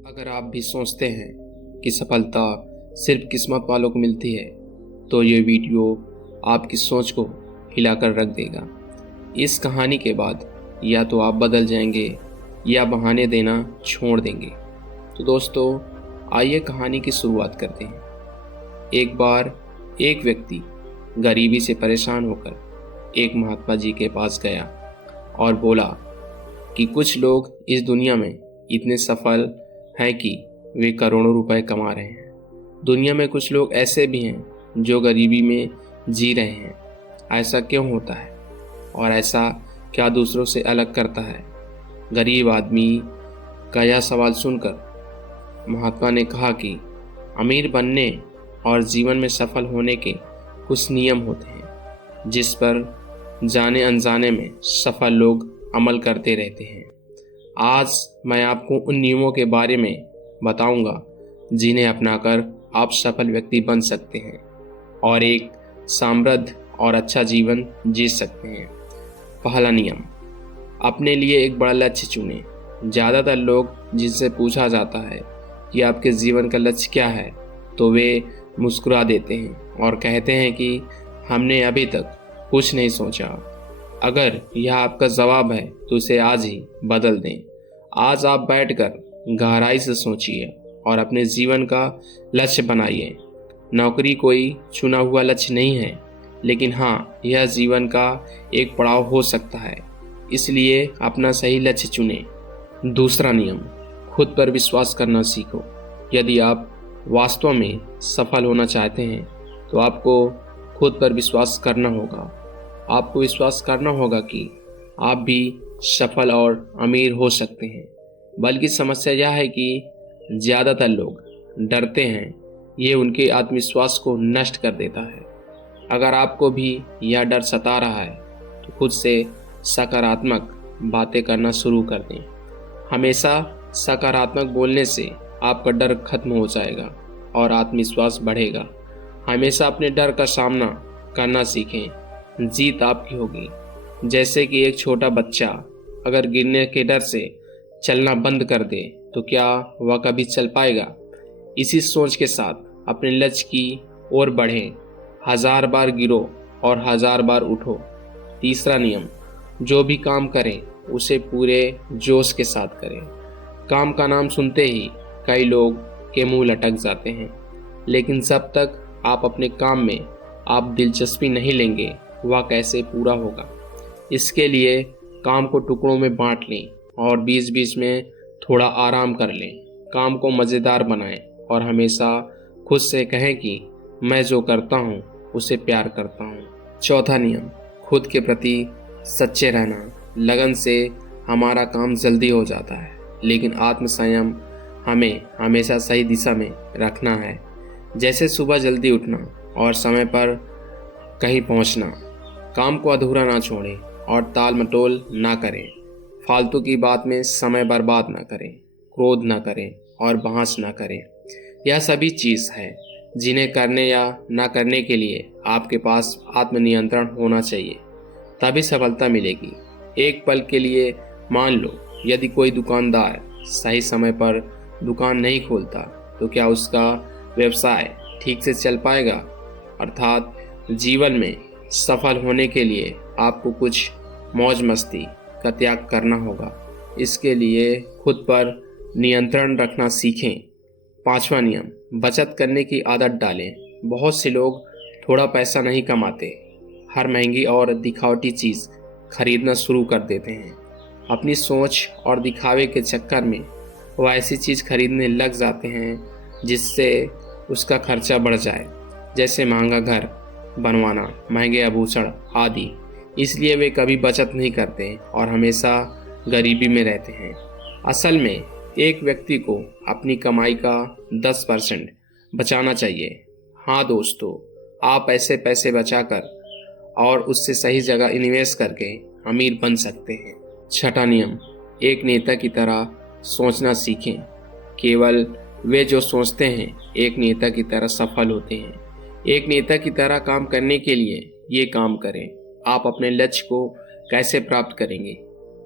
अगर आप भी सोचते हैं कि सफलता सिर्फ किस्मत वालों को मिलती है, तो ये वीडियो आपकी सोच को हिलाकर रख देगा। इस कहानी के बाद या तो आप बदल जाएंगे या बहाने देना छोड़ देंगे। तो दोस्तों, आइए कहानी की शुरुआत करते हैं। एक बार एक व्यक्ति गरीबी से परेशान होकर एक महात्मा जी के पास गया और बोला कि कुछ लोग इस दुनिया में इतने सफल हैं कि वे करोड़ों रुपए कमा रहे हैं। दुनिया में कुछ लोग ऐसे भी हैं जो गरीबी में जी रहे हैं। ऐसा क्यों होता है और ऐसा क्या दूसरों से अलग करता है? गरीब आदमी का यह सवाल सुनकर महात्मा ने कहा कि अमीर बनने और जीवन में सफल होने के कुछ नियम होते हैं जिस पर जाने अनजाने में सफल लोग अमल करते रहते हैं। आज मैं आपको उन नियमों के बारे में बताऊंगा जिन्हें अपनाकर आप सफल व्यक्ति बन सकते हैं और एक समृद्ध और अच्छा जीवन जी सकते हैं। पहला नियम, अपने लिए एक बड़ा लक्ष्य चुनें। ज़्यादातर लोग जिनसे पूछा जाता है कि आपके जीवन का लक्ष्य क्या है, तो वे मुस्कुरा देते हैं और कहते हैं कि हमने अभी तक कुछ नहीं सोचा। अगर यह आपका जवाब है तो इसे आज ही बदल दें। आज आप बैठकर गहराई से सोचिए और अपने जीवन का लक्ष्य बनाइए। नौकरी कोई चुना हुआ लक्ष्य नहीं है, लेकिन हाँ, यह जीवन का एक पड़ाव हो सकता है। इसलिए अपना सही लक्ष्य चुनें। दूसरा नियम, खुद पर विश्वास करना सीखो। यदि आप वास्तव में सफल होना चाहते हैं तो आपको खुद पर विश्वास करना होगा। आपको विश्वास करना होगा कि आप भी सफल और अमीर हो सकते हैं। बल्कि समस्या यह है कि ज़्यादातर लोग डरते हैं। ये उनके आत्मविश्वास को नष्ट कर देता है। अगर आपको भी यह डर सता रहा है तो खुद से सकारात्मक बातें करना शुरू कर दें। हमेशा सकारात्मक बोलने से आपका डर खत्म हो जाएगा और आत्मविश्वास बढ़ेगा। हमेशा अपने डर का सामना करना सीखें। जीत आपकी होगी। जैसे कि एक छोटा बच्चा अगर गिरने के डर से चलना बंद कर दे तो क्या वह कभी चल पाएगा? इसी सोच के साथ अपने लक्ष्य की ओर बढ़ें। 1000 बार गिरो और 1000 बार उठो। तीसरा नियम, जो भी काम करें उसे पूरे जोश के साथ करें। काम का नाम सुनते ही कई लोग के मुंह लटक जाते हैं, लेकिन जब तक आप अपने काम में आप दिलचस्पी नहीं लेंगे वह कैसे पूरा होगा। इसके लिए काम को टुकड़ों में बांट लें और बीच बीच में थोड़ा आराम कर लें। काम को मज़ेदार बनाएं और हमेशा खुद से कहें कि मैं जो करता हूँ उसे प्यार करता हूँ। चौथा नियम, खुद के प्रति सच्चे रहना। लगन से हमारा काम जल्दी हो जाता है, लेकिन आत्मसंयम हमें हमेशा सही दिशा में रखना है। जैसे सुबह जल्दी उठना और समय पर कहीं पहुंचना। काम को अधूरा ना छोड़ें और टाल मटोल ना करें। फालतू की बात में समय बर्बाद ना करें, क्रोध ना करें और बहस ना करें। यह सभी चीज़ है जिन्हें करने या ना करने के लिए आपके पास आत्मनियंत्रण होना चाहिए, तभी सफलता मिलेगी। एक पल के लिए मान लो, यदि कोई दुकानदार सही समय पर दुकान नहीं खोलता तो क्या उसका व्यवसाय ठीक से चल पाएगा? अर्थात जीवन में सफल होने के लिए आपको कुछ मौज मस्ती का त्याग करना होगा। इसके लिए खुद पर नियंत्रण रखना सीखें। पांचवा नियम, बचत करने की आदत डालें। बहुत से लोग थोड़ा पैसा नहीं कमाते, हर महंगी और दिखावटी चीज़ खरीदना शुरू कर देते हैं। अपनी सोच और दिखावे के चक्कर में वह ऐसी चीज़ खरीदने लग जाते हैं जिससे उसका खर्चा बढ़ जाए, जैसे महंगा घर बनवाना, महंगे आभूषण आदि। इसलिए वे कभी बचत नहीं करते और हमेशा गरीबी में रहते हैं। असल में एक व्यक्ति को अपनी कमाई का 10% बचाना चाहिए। हाँ दोस्तों, आप ऐसे पैसे बचाकर और उससे सही जगह इन्वेस्ट करके अमीर बन सकते हैं। छठा नियम, एक नेता की तरह सोचना सीखें। केवल वे जो सोचते हैं एक नेता की तरह सफल होते हैं। एक नेता की तरह काम करने के लिए ये काम करें। आप अपने लक्ष्य को कैसे प्राप्त करेंगे,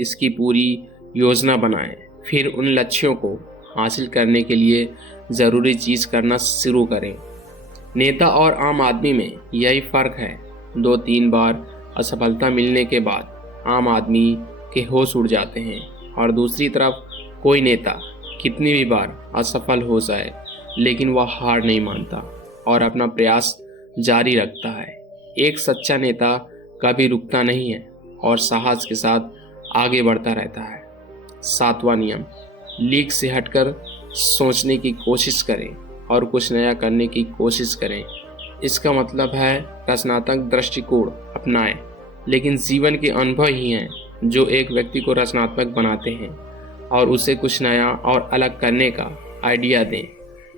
इसकी पूरी योजना बनाएं। फिर उन लक्ष्यों को हासिल करने के लिए ज़रूरी चीज़ करना शुरू करें। नेता और आम आदमी में यही फ़र्क है। 2-3 बार असफलता मिलने के बाद आम आदमी के होश उड़ जाते हैं और दूसरी तरफ कोई नेता कितनी भी बार असफल हो जाए लेकिन वह हार नहीं मानता और अपना प्रयास जारी रखता है। एक सच्चा नेता कभी रुकता नहीं है और साहस के साथ आगे बढ़ता रहता है। 7वां नियम, लीक से हटकर सोचने की कोशिश करें और कुछ नया करने की कोशिश करें। इसका मतलब है रचनात्मक दृष्टिकोण अपनाएं, लेकिन जीवन के अनुभव ही हैं जो एक व्यक्ति को रचनात्मक बनाते हैं और उसे कुछ नया और अलग करने का आइडिया दें।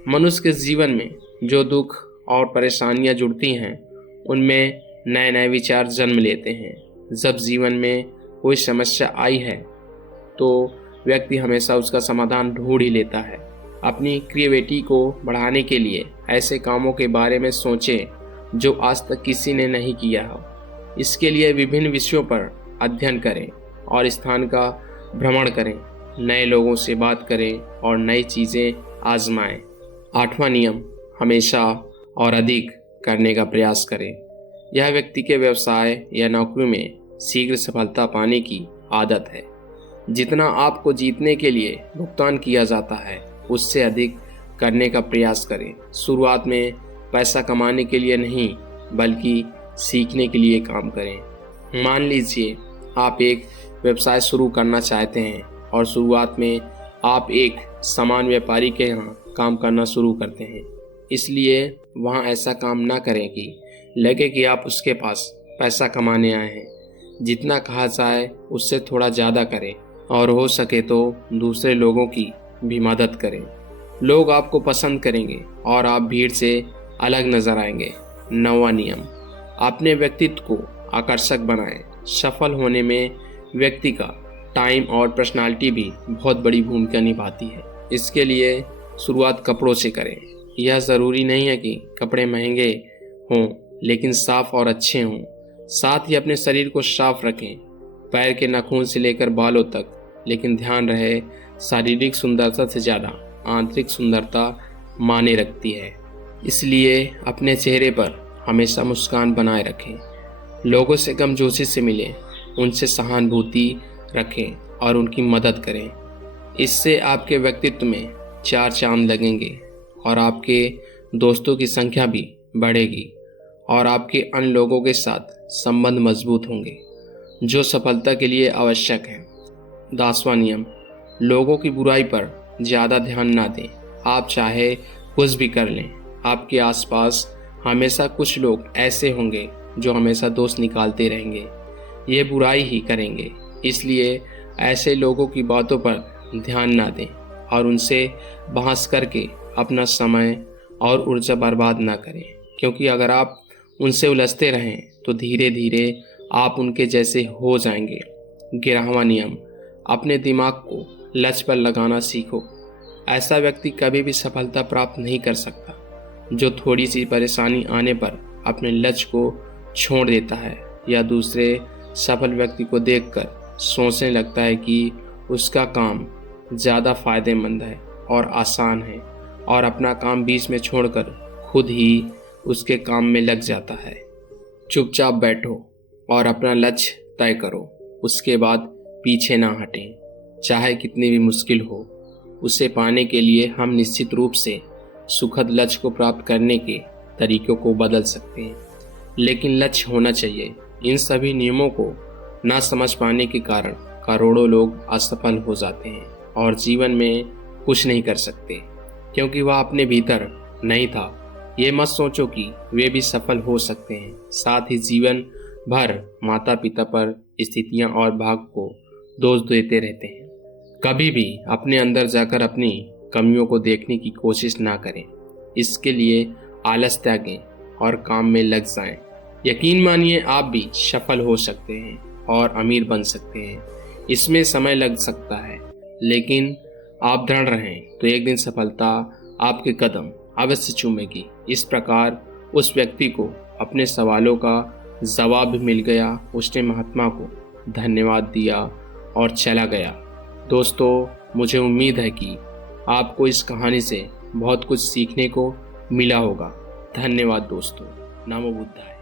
मनुष्य के जीवन में जो दुख और परेशानियां जुड़ती हैं उनमें नए नए विचार जन्म लेते हैं। जब जीवन में कोई समस्या आई है तो व्यक्ति हमेशा उसका समाधान ढूंढ ही लेता है। अपनी क्रिएटिविटी को बढ़ाने के लिए ऐसे कामों के बारे में सोचें जो आज तक किसी ने नहीं किया हो। इसके लिए विभिन्न विषयों पर अध्ययन करें और स्थान का भ्रमण करें, नए लोगों से बात करें और नई चीज़ें आजमाएं। 8वां नियम, हमेशा और अधिक करने का प्रयास करें। यह व्यक्ति के व्यवसाय या नौकरी में शीघ्र सफलता पाने की आदत है। जितना आपको जीतने के लिए भुगतान किया जाता है उससे अधिक करने का प्रयास करें। शुरुआत में पैसा कमाने के लिए नहीं बल्कि सीखने के लिए काम करें। मान लीजिए आप एक व्यवसाय शुरू करना चाहते हैं और शुरुआत में आप एक सामान व्यापारी के यहाँ काम करना शुरू करते हैं, इसलिए वहाँ ऐसा काम ना करें कि लगे कि आप उसके पास पैसा कमाने आए हैं। जितना कहा जाए उससे थोड़ा ज़्यादा करें और हो सके तो दूसरे लोगों की भी मदद करें। लोग आपको पसंद करेंगे और आप भीड़ से अलग नजर आएंगे। 9वां नियम, अपने व्यक्तित्व को आकर्षक बनाएं। सफल होने में व्यक्ति का टाइम और पर्सनालिटी भी बहुत बड़ी भूमिका निभाती है। इसके लिए शुरुआत कपड़ों से करें। यह ज़रूरी नहीं है कि कपड़े महंगे हों, लेकिन साफ और अच्छे हों। साथ ही अपने शरीर को साफ रखें, पैर के नाखून से लेकर बालों तक। लेकिन ध्यान रहे, शारीरिक सुंदरता से ज़्यादा आंतरिक सुंदरता मायने रखती है। इसलिए अपने चेहरे पर हमेशा मुस्कान बनाए रखें। लोगों से गर्मजोशी से मिलें, उनसे सहानुभूति रखें और उनकी मदद करें। इससे आपके व्यक्तित्व में 4 चांद लगेंगे और आपके दोस्तों की संख्या भी बढ़ेगी और आपके अन्य लोगों के साथ संबंध मजबूत होंगे, जो सफलता के लिए आवश्यक है। 10वां नियम, लोगों की बुराई पर ज़्यादा ध्यान ना दें। आप चाहे कुछ भी कर लें, आपके आसपास हमेशा कुछ लोग ऐसे होंगे जो हमेशा दोष निकालते रहेंगे, ये बुराई ही करेंगे। इसलिए ऐसे लोगों की बातों पर ध्यान ना दें और उनसे बहस करके अपना समय और ऊर्जा बर्बाद ना करें, क्योंकि अगर आप उनसे उलझते रहें तो धीरे धीरे आप उनके जैसे हो जाएंगे। 11वां नियम, अपने दिमाग को लक्ष्य पर लगाना सीखो। ऐसा व्यक्ति कभी भी सफलता प्राप्त नहीं कर सकता जो थोड़ी सी परेशानी आने पर अपने लक्ष्य को छोड़ देता है या दूसरे सफल व्यक्ति को देखकर सोचने लगता है कि उसका काम ज़्यादा फायदेमंद है और आसान है और अपना काम बीच में छोड़कर खुद ही उसके काम में लग जाता है। चुपचाप बैठो और अपना लक्ष्य तय करो, उसके बाद पीछे ना हटें। चाहे कितनी भी मुश्किल हो, उसे पाने के लिए हम निश्चित रूप से सुखद लक्ष्य को प्राप्त करने के तरीकों को बदल सकते हैं, लेकिन लक्ष्य होना चाहिए। इन सभी नियमों को ना समझ पाने के कारण करोड़ों लोग असफल हो जाते हैं और जीवन में कुछ नहीं कर सकते, क्योंकि वह अपने भीतर नहीं था। ये मत सोचो कि वे भी सफल हो सकते हैं। साथ ही जीवन भर माता पिता पर स्थितियां और भाग्य को दोष देते रहते हैं। कभी भी अपने अंदर जाकर अपनी कमियों को देखने की कोशिश ना करें। इसके लिए आलस त्यागें और काम में लग जाएं। यकीन मानिए, आप भी सफल हो सकते हैं और अमीर बन सकते हैं। इसमें समय लग सकता है, लेकिन आप दृढ़ रहें तो एक दिन सफलता आपके कदम अवश्य चूमेगी। इस प्रकार उस व्यक्ति को अपने सवालों का जवाब भी मिल गया। उसने महात्मा को धन्यवाद दिया और चला गया। दोस्तों, मुझे उम्मीद है कि आपको इस कहानी से बहुत कुछ सीखने को मिला होगा। धन्यवाद दोस्तों। नमो बुद्धाय।